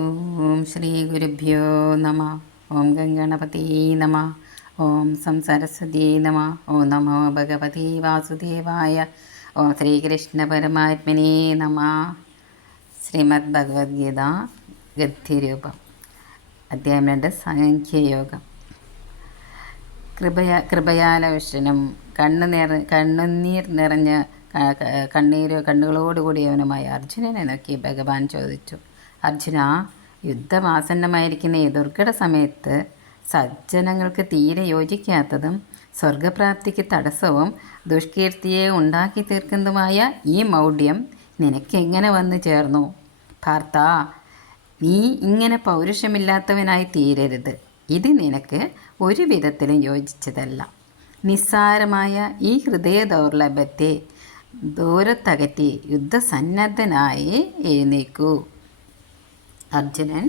ഓം ശ്രീ ഗുരുഭ്യോ നമ. ഓം ഗംഗണപതി നമ. ഓം സം സരസ്വതി നമ. ഓം നമോ ഭഗവതി വാസുദേവായ. ഓം ശ്രീകൃഷ്ണ പരമാത്മനെ നമ. ശ്രീമദ് ഭഗവത്ഗീത ഗദ്യരൂപം അധ്യായം രണ്ട് സാഖ്യയോഗം. കൃപയ കൃപയാലവിഷനും കണ്ണു നിറ കണ്ണുനീർ നിറഞ്ഞ കണ്ണീര് കണ്ണുകളോടുകൂടിയവനുമായ അർജുനനെ നോക്കി ഭഗവാൻ ചോദിച്ചു. അർജുന യുദ്ധമാസന്നമായിരിക്കുന്ന ഈ സമയത്ത് സജ്ജനങ്ങൾക്ക് തീരെ യോജിക്കാത്തതും സ്വർഗപ്രാപ്തിക്ക് തടസ്സവും ദുഷ്കീർത്തിയെ ഉണ്ടാക്കി തീർക്കുന്നതുമായ ഈ മൗഢ്യം നിനക്കെങ്ങനെ വന്നു ചേർന്നു? ഭാർത്ത നീ ഇങ്ങനെ പൗരുഷമില്ലാത്തവനായി തീരരുത്. ഇത് നിനക്ക് ഒരു വിധത്തിലും യോജിച്ചതല്ല. നിസ്സാരമായ ഈ ഹൃദയ ദൗർലഭ്യത്തെ ദൂരത്തകറ്റി യുദ്ധസന്നദ്ധനായി എഴുന്നേക്കൂ അർജുനൻ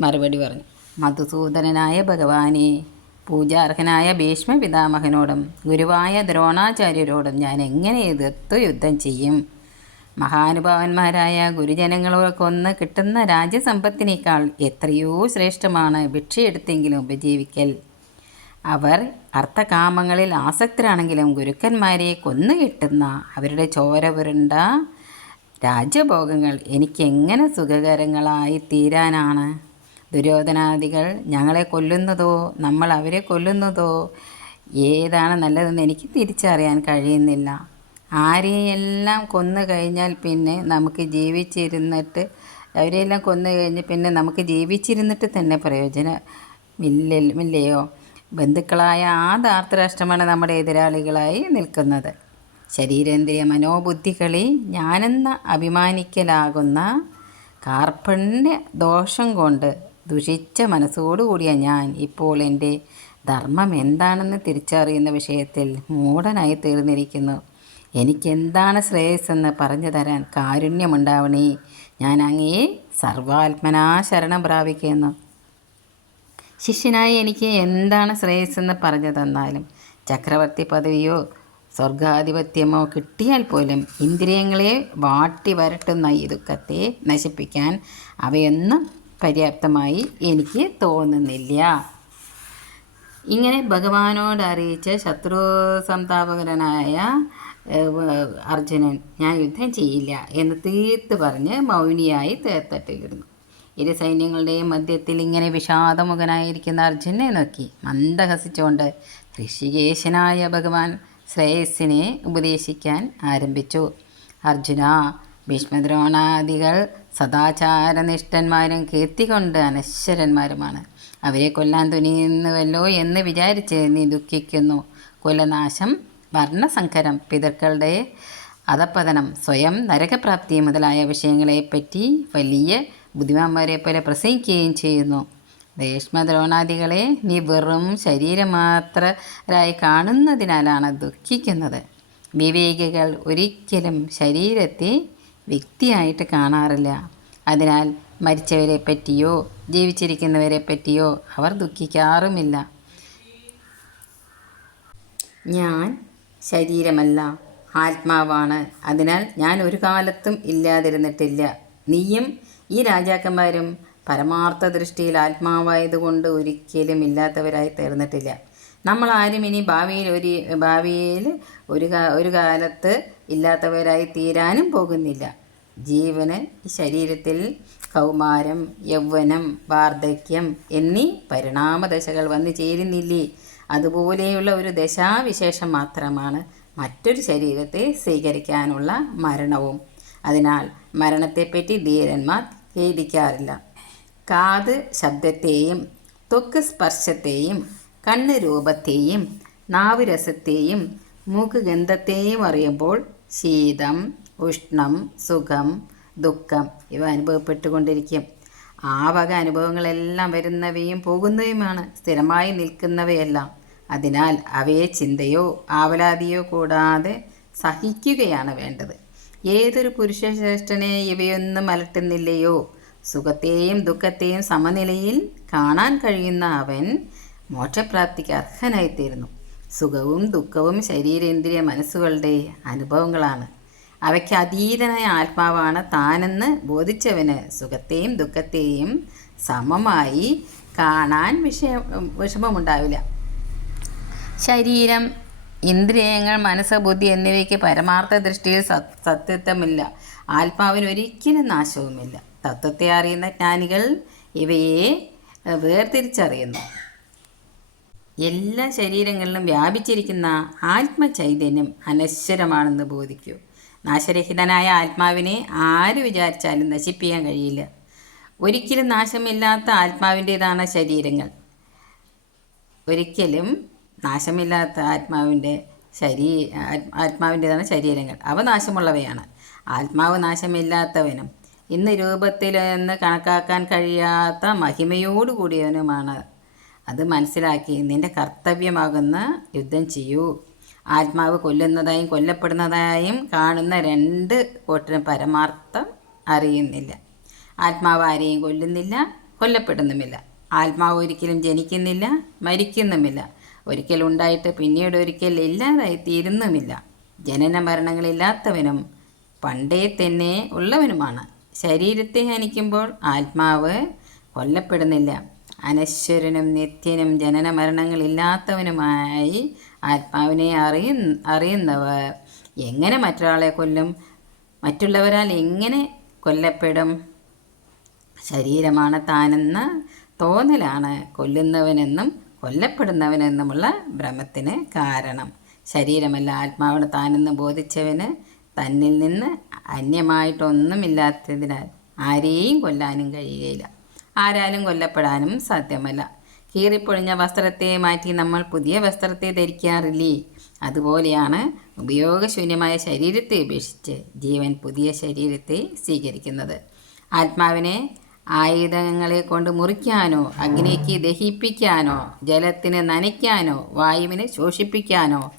മറുപടി പറഞ്ഞു. മധുസൂദനനായ ഭഗവാനെ പൂജാർഹനായ ഭീഷ്മ പിതാമഹനോടും ഗുരുവായ ദ്രോണാചാര്യരോടും ഞാൻ എങ്ങനെ എതിർത്ത് യുദ്ധം ചെയ്യും? മഹാനുഭാവന്മാരായ ഗുരുജനങ്ങളെ കൊന്ന് കിട്ടുന്ന രാജ്യസമ്പത്തിനേക്കാൾ എത്രയോ ശ്രേഷ്ഠമാണ് ഭിക്ഷയെടുത്തെങ്കിലും ഉപജീവിക്കൽ. അവർ അർത്ഥകാമങ്ങളിൽ ആസക്തരാണെങ്കിലും ഗുരുക്കന്മാരെ കൊന്നു കിട്ടുന്ന അവരുടെ ചോര പുരണ്ട രാജ്യഭോഗങ്ങൾ എനിക്കെങ്ങനെ സുഖകരങ്ങളായി തീരാനാണ്? ദുര്യോധനാദികൾ ഞങ്ങളെ കൊല്ലുന്നതോ നമ്മൾ അവരെ കൊല്ലുന്നതോ ഏതാണ് നല്ലതെന്ന് എനിക്ക് തിരിച്ചറിയാൻ കഴിയുന്നില്ല. ആരെയെല്ലാം കൊന്നു കഴിഞ്ഞാൽ പിന്നെ നമുക്ക് ജീവിച്ചിരുന്നിട്ട് അവരെല്ലാം കൊന്നു കഴിഞ്ഞ് പിന്നെ നമുക്ക് ജീവിച്ചിരുന്നിട്ട് തന്നെ പ്രയോജനമില്ല ബന്ധുക്കളായ ആ ധാർത്തരാഷ്ട്രമാണ് നമ്മുടെ എതിരാളികളായി നിൽക്കുന്നത്. ശരീരേന്ദ്രിയ മനോബുദ്ധികളെ ഞാനെന്ന അഭിമാനിക്കലാകുന്ന കാർപ്പണ്യ ദോഷം കൊണ്ട് ദുഷിച്ച മനസ്സോടുകൂടിയ ഞാൻ ഇപ്പോൾ എന്റെ ധർമ്മം എന്താണെന്ന് തിരിച്ചറിയുന്ന വിഷയത്തിൽ മൂടനായി തീർന്നിരിക്കുന്നു. എനിക്കെന്താണ് ശ്രേയസ്സെന്ന് പറഞ്ഞു തരാൻ കാരുണ്യമുണ്ടാവണേ. ഞാൻ അങ്ങേ സർവാത്മനാ ശരണം പ്രാപിക്കുന്നു. ശിഷ്യനായി എനിക്ക് എന്താണ് ശ്രേയസ്സെന്ന് പറഞ്ഞു തന്നാലും ചക്രവർത്തി പദവിയോ സ്വർഗാധിപത്യമോ കിട്ടിയാൽ പോലും ഇന്ദ്രിയങ്ങളെ വാട്ടി വരട്ടുന്ന ഈ ദുഃഖത്തെ നശിപ്പിക്കാൻ അവയൊന്നും പര്യാപ്തമായി എനിക്ക് തോന്നുന്നില്ല. ഇങ്ങനെ ഭഗവാനോട് അറിയിച്ച ശത്രു സംതാപകരനായ അർജുനൻ ഞാൻ യുദ്ധം ചെയ്യില്ല എന്ന് തീർത്ത് പറഞ്ഞ് മൗനിയായി തേർത്തട്ടിലിരുന്നു ഇരു സൈന്യങ്ങളുടെയും മധ്യത്തിൽ ഇങ്ങനെ വിഷാദമുഖനായിരിക്കുന്ന അർജുനെ നോക്കി മന്ദഹസിച്ചുകൊണ്ട് ഋഷികേശനായ ഭഗവാൻ ശ്രേയസ്സിനെ ഉപദേശിക്കാൻ ആരംഭിച്ചു. അർജുന ഭീഷ്മദ്രോണാദികൾ സദാചാരനിഷ്ഠന്മാരും കീർത്തി കൊണ്ട് അനശ്വരന്മാരുമാണ്. അവരെ കൊല്ലാൻ തുനിയുന്നുവല്ലോ എന്ന് വിചാരിച്ച് നീ ദുഃഖിക്കുന്നു. കുലനാശം വർണസങ്കരം പിതൃക്കളുടെ അധപ്പതനം സ്വയം നരകപ്രാപ്തി മുതലായ വിഷയങ്ങളെപ്പറ്റി വലിയ ബുദ്ധിമാന്മാരെ പോലെ പ്രസംഗിക്കുകയും ചെയ്യുന്നു. ഭീഷ്മദ്രോണാദികളെ നീ വെറും ശരീരമാത്രരായി കാണുന്നതിനാലാണ് ദുഃഖിക്കുന്നത്. വിവേകികൾ ഒരിക്കലും ശരീരത്തെ വ്യക്തിയായിട്ട് കാണാറില്ല. അതിനാൽ മരിച്ചവരെ പറ്റിയോ ജീവിച്ചിരിക്കുന്നവരെ പറ്റിയോ അവർ ദുഃഖിക്കാറുമില്ല. ഞാൻ ശരീരമല്ല ആത്മാവാണ്. അതിനാൽ ഞാൻ ഒരു കാലത്തും ഇല്ലാതിരുന്നിട്ടില്ല. നീയും ഈ രാജാക്കന്മാരും പരമാർത്ഥ ദൃഷ്ടിയിൽ ആത്മാവായതുകൊണ്ട് ഒരിക്കലും ഇല്ലാത്തവരായി തീർന്നിട്ടില്ല. നമ്മൾ ആരും ഇനി ഭാവിയിൽ ഒരു ഭാവിയിൽ ഒരു ഒരു കാലത്ത് ഇല്ലാത്തവരായി തീരാനും പോകുന്നില്ല. ജീവന് ശരീരത്തിൽ കൗമാരം യൗവനം വാർദ്ധക്യം എന്നീ പരിണാമദശകൾ വന്നു ചേരുന്നില്ലേ? അതുപോലെയുള്ള ഒരു ദശാവിശേഷം മാത്രമാണ് മറ്റൊരു ശരീരത്തെ സ്വീകരിക്കാനുള്ള മരണവും. അതിനാൽ മരണത്തെപ്പറ്റി ധീരന്മാർ ഖേദിക്കാറില്ല. കാത് ശബ്ദത്തെയും ത്വക്ക് സ്പർശത്തെയും കണ്ണ് രൂപത്തെയും നാവ് രസത്തെയും മൂക്ക് ഗന്ധത്തെയും അറിയുമ്പോൾ ശീതം ഉഷ്ണം സുഖം ദുഃഖം ഇവ അനുഭവപ്പെട്ടുകൊണ്ടിരിക്കും. ആ വക അനുഭവങ്ങളെല്ലാം വരുന്നവയും പോകുന്നവയുമാണ്. സ്ഥിരമായി നിൽക്കുന്നവയെല്ലാം. അതിനാൽ അവയെ ചിന്തയോ ആവലാതിയോ കൂടാതെ സഹിക്കുകയാണ് വേണ്ടത്. ഏതൊരു പുരുഷശ്രേഷ്ഠനെ ഇവയൊന്നും അലട്ടുന്നില്ലയോ? സുഖത്തെയും ദുഃഖത്തെയും സമനിലയിൽ കാണാൻ കഴിയുന്ന അവൻ മോക്ഷപ്രാപ്തിക്ക് അർഹനായിത്തീരുന്നു. സുഖവും ദുഃഖവും ശരീരേന്ദ്രിയ മനസ്സുകളുടെ അനുഭവങ്ങളാണ്. അവയ്ക്ക് അതീതനായ ആത്മാവാണ് താനെന്ന് ബോധിച്ചവന് സുഖത്തെയും ദുഃഖത്തെയും സമമായി കാണാൻ വിഷയം വിഷമമുണ്ടാവില്ല. ശരീരം ഇന്ദ്രിയങ്ങൾ മനസ്സ് ബുദ്ധി എന്നിവയ്ക്ക് പരമാർത്ഥ ദൃഷ്ടിയിൽ സത് സത്യത്വമില്ല. ആത്മാവിന് ഒരിക്കലും നാശവുമില്ല. തത്വത്തെ അറിയുന്ന ജ്ഞാനികൾ ഇവയെ വേർതിരിച്ചറിയുന്നു. എല്ലാ ശരീരങ്ങളിലും വ്യാപിച്ചിരിക്കുന്ന ആത്മചൈതന്യം അനശ്വരമാണെന്ന് ബോധിക്കൂ. നാശരഹിതനായ ആത്മാവിനെ ആര് വിചാരിച്ചാലും നശിപ്പിക്കാൻ കഴിയില്ല. ഒരിക്കലും നാശമില്ലാത്ത ആത്മാവിന്റേതാണ് ശരീരങ്ങൾ. ഒരിക്കലും നാശമില്ലാത്ത ആത്മാവിന്റെ ശരീ ആത്- ആത്മാവിന്റേതാണ് ശരീരങ്ങൾ. അവ നാശമുള്ളവയാണ്. ആത്മാവ് നാശമില്ലാത്തവനും ഇന്ന് രൂപത്തിൽ എന്ന് കണക്കാക്കാൻ കഴിയാത്ത മഹിമയോടുകൂടിയവനുമാണ് അത് മനസ്സിലാക്കി നിന്റെ കർത്തവ്യമാകുന്ന യുദ്ധം ചെയ്യൂ. ആത്മാവ് കൊല്ലുന്നതായും കൊല്ലപ്പെടുന്നതായും കാണുന്ന രണ്ട് കൂട്ടരും പരമാർത്ഥം അറിയുന്നില്ല. ആത്മാവ് ആരെയും കൊല്ലുന്നില്ല കൊല്ലപ്പെടുന്നുമില്ല. ആത്മാവ് ഒരിക്കലും ജനിക്കുന്നില്ല മരിക്കുന്നുമില്ല. ഒരിക്കൽ ഉണ്ടായിട്ട് പിന്നീട് ഒരിക്കൽ ഇല്ലാതായി തീരുന്നുമില്ല ജനന മരണങ്ങളില്ലാത്തവനും പണ്ടേ തന്നെ ഉള്ളവനുമാണ്. ശരീരത്തെ ഹനിക്കുമ്പോൾ ആത്മാവ് കൊല്ലപ്പെടുന്നില്ല. അനശ്വരനും നിത്യനും ജനന മരണങ്ങളില്ലാത്തവനുമായി ആത്മാവിനെ അറിയ അറിയുന്നവർ എങ്ങനെ മറ്റൊരാളെ കൊല്ലും? മറ്റുള്ളവരാൽ എങ്ങനെ കൊല്ലപ്പെടും? ശരീരമാണ് താനെന്ന തോന്നലാണ് കൊല്ലുന്നവനെന്നും കൊല്ലപ്പെടുന്നവനെന്നുമുള്ള ഭ്രമത്തിന് കാരണം. ശരീരമല്ല ആത്മാവാണ് താനെന്ന് ബോധിച്ചവന് തന്നിൽ നിന്ന് അന്യമായിട്ടൊന്നുമില്ലാത്തതിനാൽ ആരെയും കൊല്ലാനും കഴിയുകയില്ല. ആരാലും കൊല്ലപ്പെടാനും സാധ്യമല്ല. കീറിപ്പൊളിഞ്ഞ വസ്ത്രത്തെ മാറ്റി നമ്മൾ പുതിയ വസ്ത്രത്തെ ധരിക്കാറില്ലേ? അതുപോലെയാണ് ഉപയോഗശൂന്യമായ ശരീരത്തെ ഉപേക്ഷിച്ച് ജീവൻ പുതിയ ശരീരത്തെ സ്വീകരിക്കുന്നത്. ആത്മാവിനെ ആയുധങ്ങളെ കൊണ്ട് മുറിക്കാനോ അഗ്നിക്ക് ദഹിപ്പിക്കാനോ ജലത്തിന് നനയ്ക്കാനോ വായുവിനെ ശോഷിപ്പിക്കാനോ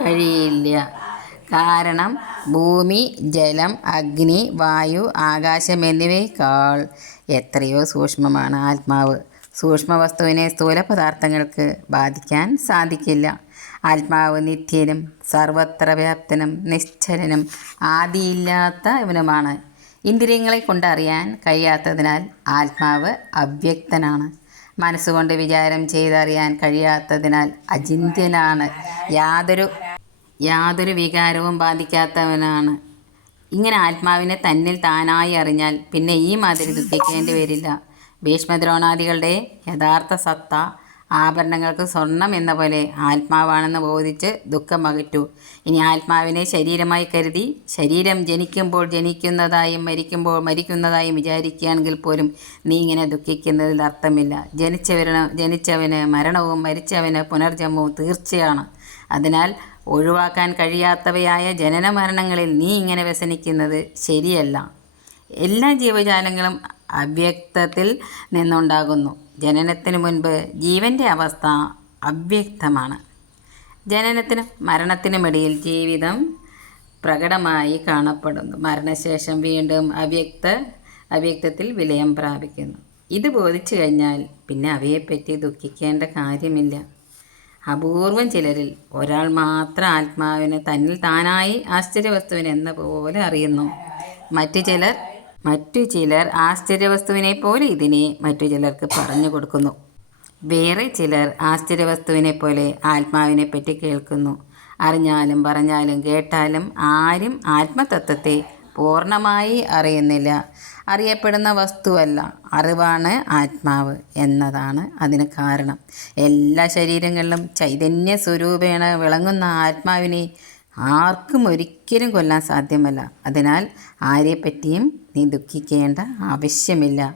കഴിയില്ല. കാരണം ഭൂമി ജലം അഗ്നി വായു ആകാശം എന്നിവയേക്കാൾ എത്രയോ സൂക്ഷ്മമാണ് ആത്മാവ്. സൂക്ഷ്മ വസ്തുവിനെ സ്ഥൂല പദാർത്ഥങ്ങൾക്ക് ബാധിക്കാൻ സാധിക്കില്ല. ആത്മാവ് നിത്യനും സർവത്ര വ്യാപ്തനും നിശ്ചലനും ആദിയില്ലാത്തവനുമാണ് ഇന്ദ്രിയങ്ങളെ കൊണ്ടറിയാൻ കഴിയാത്തതിനാൽ ആത്മാവ് അവ്യക്തനാണ്. മനസ്സുകൊണ്ട് വിചാരം ചെയ്തറിയാൻ കഴിയാത്തതിനാൽ അചിന്ത്യനാണ് യാതൊരു യാതൊരു വികാരവും ബാധിക്കാത്തവനാണ്. ഇങ്ങനെ ആത്മാവിനെ തന്നിൽ താനായി അറിഞ്ഞാൽ പിന്നെ ഈ മാതിരി ദുഃഖിക്കേണ്ടി വരില്ല. ഭീഷ്മദ്രോണാദികളുടെ യഥാർത്ഥ സത്ത ആഭരണങ്ങൾക്ക് സ്വർണം എന്ന പോലെ ആത്മാവാണെന്ന് ബോധിച്ച് ദുഃഖം അകറ്റു ഇനി ആത്മാവിനെ ശരീരമായി കരുതി ശരീരം ജനിക്കുമ്പോൾ ജനിക്കുന്നതായും മരിക്കുമ്പോൾ മരിക്കുന്നതായും വിചാരിക്കുകയാണെങ്കിൽ പോലും നീ ഇങ്ങനെ ദുഃഖിക്കുന്നതിൽ അർത്ഥമില്ല. ജനിച്ചവരണ ജനിച്ചവന് മരണവും മരിച്ചവന് പുനർജന്മവും തീർച്ചയാണ്. അതിനാൽ ഒഴിവാക്കാൻ കഴിയാത്തവയായ ജനന മരണങ്ങളിൽ നീ ഇങ്ങനെ വ്യസനിക്കുന്നത് ശരിയല്ല. എല്ലാ ജീവജാലങ്ങളും അവ്യക്തത്തിൽ നിന്നുണ്ടാകുന്നു. ജനനത്തിന് മുൻപ് ജീവന്റെ അവസ്ഥ അവ്യക്തമാണ്. ജനനത്തിനും മരണത്തിനുമിടയിൽ ജീവിതം പ്രകടമായി കാണപ്പെടുന്നു. മരണശേഷം വീണ്ടും അവ്യക്ത അവ്യക്തത്തിൽ വിലയം പ്രാപിക്കുന്നു. ഇത് ബോധിച്ചു കഴിഞ്ഞാൽ പിന്നെ അവയെപ്പറ്റി ദുഃഖിക്കേണ്ട കാര്യമില്ല. അപൂർവം ചിലരിൽ ഒരാൾ മാത്രം ആത്മാവിനെ തന്നിൽ താനായി ആശ്ചര്യവസ്തുവിനെ എന്ന പോലെ അറിയുന്നു. മറ്റു ചിലർ മറ്റു ചിലർ ആശ്ചര്യവസ്തുവിനെ പോലെ ഇതിനെ മറ്റു ചിലർക്ക് പറഞ്ഞു കൊടുക്കുന്നു. വേറെ ചിലർ ആശ്ചര്യവസ്തുവിനെ പോലെ ആത്മാവിനെ പറ്റി കേൾക്കുന്നു. അറിഞ്ഞാലും പറഞ്ഞാലും കേട്ടാലും ആരും ആത്മതത്വത്തെ പൂർണമായി അറിയുന്നില്ല. അറിയപ്പെടുന്ന വസ്തുവല്ല. അറിവാണ് ആത്മാവ് എന്നതാണ് അതിന് കാരണം. എല്ലാ ശരീരങ്ങളിലും ചൈതന്യ സ്വരൂപേണ വിളങ്ങുന്ന ആത്മാവിനെ ആർക്കും ഒരിക്കലും കൊല്ലാൻ സാധ്യമല്ല. അതിനാൽ ആരെപ്പറ്റിയും നീ ദുഃഖിക്കേണ്ട ആവശ്യമില്ല.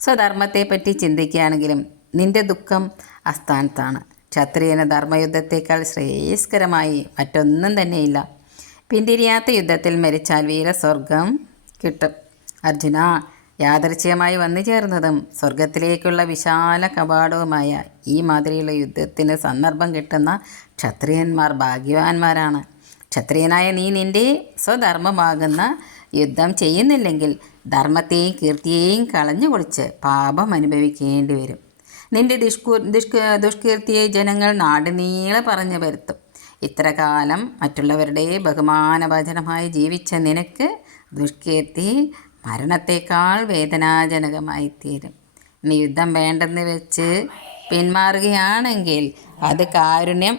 സ്വധർമ്മത്തെപ്പറ്റി ചിന്തിക്കുകയാണെങ്കിലും നിന്റെ ദുഃഖം അസ്ഥാനത്താണ്. ക്ഷത്രിയന് ധർമ്മയുദ്ധത്തേക്കാൾ ശ്രേയസ്കരമായി മറ്റൊന്നും തന്നെയില്ല. പിന്തിരിയാത്ത യുദ്ധത്തിൽ മരിച്ചാൽ വീരസ്വർഗം കിട്ടും. അർജുന യാദർച്ഛ്യമായി വന്നു ചേർന്നതും സ്വർഗത്തിലേക്കുള്ള വിശാല കപാടവുമായ ഈ മാതിരിയുള്ള യുദ്ധത്തിന് സന്ദർഭം കിട്ടുന്ന ക്ഷത്രിയന്മാർ ഭാഗ്യവാന്മാരാണ്. ക്ഷത്രിയനായ നീ നിന്റെ സ്വധർമ്മമാകുന്ന യുദ്ധം ചെയ്യുന്നില്ലെങ്കിൽ ധർമ്മത്തെയും കീർത്തിയെയും കളഞ്ഞു കുളിച്ച് പാപം അനുഭവിക്കേണ്ടി വരും. നിന്റെ ദുഷ്കു ദുഷ്ക ദുഷ്കീർത്തിയെ ജനങ്ങൾ നാടുനീളെ പറഞ്ഞു വരുത്തും. ഇത്ര കാലം മറ്റുള്ളവരുടെ ബഹുമാനഭാജനമായി ജീവിച്ച നിനക്ക് ദുഷ്കീർത്തി മരണത്തേക്കാൾ വേദനാജനകമായിത്തീരും. ഇനി യുദ്ധം വേണ്ടെന്ന് വെച്ച് പിന്മാറുകയാണെങ്കിൽ അത് കാരുണ്യം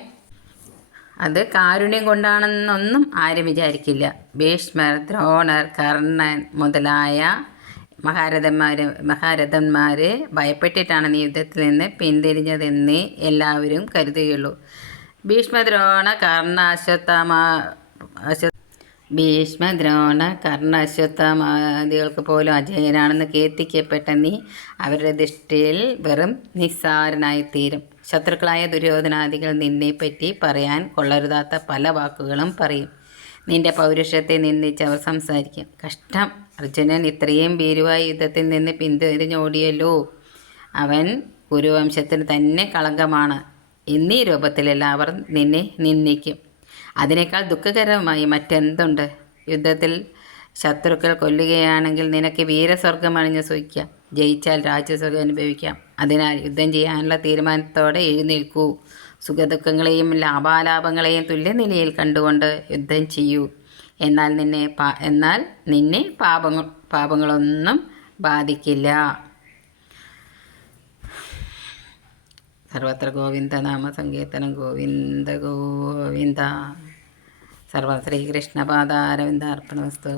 അത് കാരുണ്യം കൊണ്ടാണെന്നൊന്നും ആരും വിചാരിക്കില്ല. ഭീഷ്മർ ദ്രോണർ കർണൻ മുതലായ മഹാരഥന്മാർ മഹാരഥന്മാർ ഭയപ്പെട്ടിട്ടാണ് നീ യുദ്ധത്തിൽ നിന്ന് പിന്തിരിഞ്ഞതെന്ന് എല്ലാവരും കരുതുകയുള്ളൂ. ഭീഷ്മദ്രോണ കർണ അശ്വത്ഥമ അശ്വ ഭീഷ്മ ദ്രോണ കർണ അശ്വത്ഥമാദികൾക്ക് പോലും അജയനാണെന്ന് കീർത്തിക്കപ്പെട്ട നീ അവരുടെ ദൃഷ്ടിയിൽ വെറും നിസ്സാരനായിത്തീരും. ശത്രുക്കളായ ദുര്യോധനാദികൾ നിന്നെപ്പറ്റി പറയാൻ കൊള്ളരുതാത്ത പല വാക്കുകളും പറയും. നിന്റെ പൗരുഷത്തെ നിന്ദിച്ച് അവർ സംസാരിക്കും. കഷ്ടം. അർജുനൻ ഇത്രയും ഭീരുവായ യുദ്ധത്തിൽ നിന്ന് പിന്തിരിഞ്ഞോടിയല്ലോ. അവൻ കുരുവംശത്തിന് തന്നെ കളങ്കമാണ്. എന്നീ രൂപത്തിലെല്ലാം അവർ നിന്നെ നിന്ദിക്കും. അതിനേക്കാൾ ദുഃഖകരമായി മറ്റെന്തുണ്ട്? യുദ്ധത്തിൽ ശത്രുക്കൾ കൊല്ലുകയാണെങ്കിൽ നിനക്ക് വീരസ്വർഗം അണിഞ്ഞ് സുഖിക്കാം ജയിച്ചാൽ രാജ്യസ്വർഗം അനുഭവിക്കാം. അതിനാൽ യുദ്ധം ചെയ്യാനുള്ള തീരുമാനത്തോടെ എഴുന്നേൽക്കൂ. സുഖദുഃഖങ്ങളെയും ലാഭാലാഭങ്ങളെയും തുല്യനിലയിൽ കണ്ടുകൊണ്ട് യുദ്ധം ചെയ്യൂ. എന്നാൽ നിന്നെ എന്നാൽ നിന്നെ പാപങ്ങൾ പാപങ്ങളൊന്നും ബാധിക്കില്ല. ಸರ್ವತ್ರ ಗೋವಿಂದ ನಾಮ ಸಂಕೀರ್ತನ ಗೋವಿಂದ ಗೋವಿಂದ. ಸರ್ವ ಶ್ರೀಕೃಷ್ಣ ಪಾದ ಅರವಿಂದ ಅರ್ಪಣವಸ್ತು